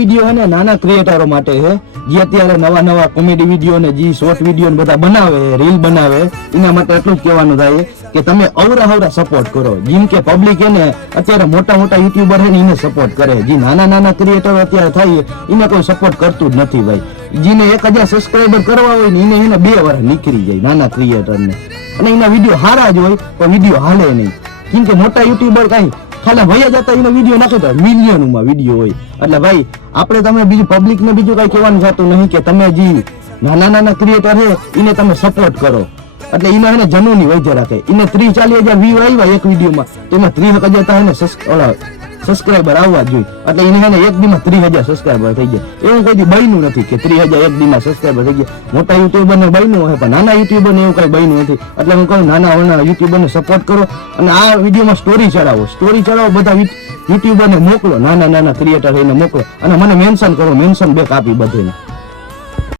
video है नाना क्रिएटरो माटे है जे अत्यारे नवा नवा कॉमेडी विडियो ने जी शॉर्ट विडियो ने बधा बनावे रील बनावे एना माटे એટલું જ કહેવાનું થાય કે તમે અવરા સપોર્ટ કરો જેમ કે પબ્લિક એને અત્યારે મોટા મોટા યુટ્યુબર હે ને એને સપોર્ટ કરે જે નાના નાના ક્રિએટરો અત્યારે થાય એને કોઈ સપોર્ટ કરતું જ નથી ભાઈ જેને 1000 સબસ્ક્રાઇબર કરવા હોય ને એને 2 વર્ષ નીકળી જાય નાના ક્રિએટર ને અને એના વિડિયો હારા જ હોય પણ વિડિયો હાલે નહીં કેમ કે મોટા યુટ્યુબર કાઈ ખાલી ભૈયા જતા એનો વિડિયો નાખે તો મિલિયનમાં વિડિયો હોય એટલે ભાઈ આપણે તમે બીજું પબ્લિક ને બીજું કઈ કહેવાનું થતું નહીં કે તમે જે નાના નાના ક્રિએટર છે એને તમે સપોર્ટ કરો એટલે એમાં એને જનૂની વૈદ્ય રાખે એને 30-40 વ્યૂ આવ્યા એક વિડિયોમાં તો એમાં 30,000 તો એને સબસ્ક્રાઇબર આવવા જોઈએ એટલે એને એને એક દીમાં 30,000 સબસ્ક્રાઇબર થઈ જાય એવું કોઈ દી બન્યું નથી કે 30,000 એક દીમાં સબસ્ક્રાઇબર થઈ ગયા મોટા યુટ્યુબર ને બન્યું હોય પણ નાના યુટ્યુબર ને એવું કઈ બન્યું નથી એટલે હું કહું નાના યુટ્યુબર ને સપોર્ટ કરો અને આ વિડીયોમાં સ્ટોરી ચડાવો બધા યુટ્યુબર ને મોકલો નાના નાના ક્રિએટર એને મોકલો અને મને મેન્શન કરો મેન્શન બેક આપી બધેને